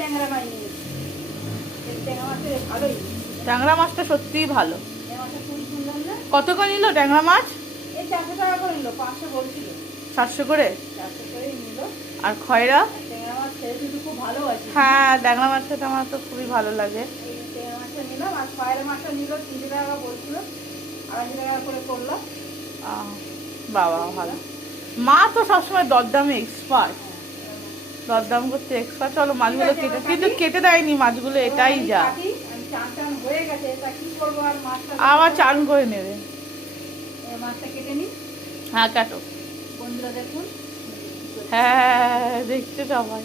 ট্যাংরা মাছ নিয়েছি। এই ট্যাংরা মাছটা ভালোই, ট্যাংরা মাছটা সত্যিই ভালো। ট্যাংরা মাছটা খুবই সুন্দর না? কত করে নিল ট্যাংরা মাছ? এই 400 টাকা করে নিল, 500 বলছিল। 700 করে। 400 করেই নিল। আর খয়রা? আর ট্যাংরা মাছ খেতে কিন্তু খুব ভালো আছে। হ্যাঁ, ট্যাংরা মাছ খেতে আমার তো খুবই ভালো লাগে। এই ট্যাংরা মাছটা নিলাম, আর খয়রা মাছটা নিল 300 টাকা বলছিল, 250 টাকা করে করলো। বাবা ভালো। মা তো সবসময় দরদামে এক্সপার্ট, দরদাম করতে এক্সপার্ট। চলো মাছগুলো কেটে, কিন্তু কেটে দেয়নি মাছগুলো, এটাই যা। আমি চান হয়ে গেছে, তা কি করবো আর মাছটা। আবার চান করে নেবে। এই মাছটা কেটে নিই। হ্যাঁ কাটো। বন্ধুরা দেখুন। হ্যাঁ দেখছে সবাই।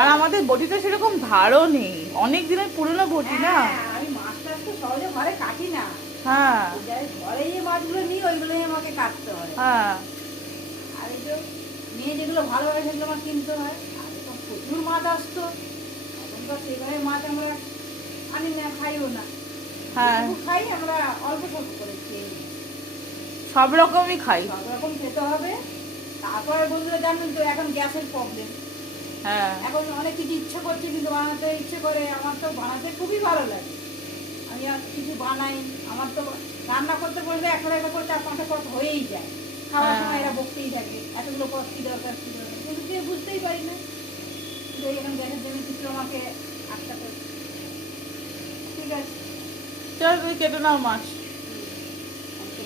আর আমাদের বটিতে সেরকম ধারও নেই, অনেক দিনের পুরনো বটি না। আমি মাছটা তো সহজে ঘরে কাটি না। হ্যাঁ ঘরে যে মাছগুলো নিই ওইগুলোই আমাকে কাটতে হয়। হ্যাঁ। আর এই যে মেয়ে যেগুলো ভালো হয় সেগুলো আমার কিনতে হয়। আগে তো প্রচুর মাছ আসতো, এখন তো সেভাবে মাছ আমরা আনি না, খাইও না। হ্যাঁ খাই আমরা অল্প স্বল্প করে খেয়ে নিই। সব রকমই খাই। সব রকম খেতে হবে। তারপরে বন্ধুরা জানেন তো এখন গ্যাসের প্রবলেম। হ্যাঁ এখন অনেক কিছু ইচ্ছে করছে কিন্তু বানাতে ইচ্ছে করে, আমার তো বানাতে খুবই ভালো লাগে। আমি আর কিছু বানাই, আমার তো রান্না করতে বললে একটা করে 4-5টা পথ হয়েই যায়। খাওয়ার সময় এরা বকতেই থাকে, এতগুলো পথ কি দরকার কি দরকার, কিন্তু কেউ বুঝতেই পারি না। কিন্তু এখন গ্যাসের জন্য কিছু আমাকে আটকাতে। ঠিক আছে, চল তুমি কেটে নাও মাছ।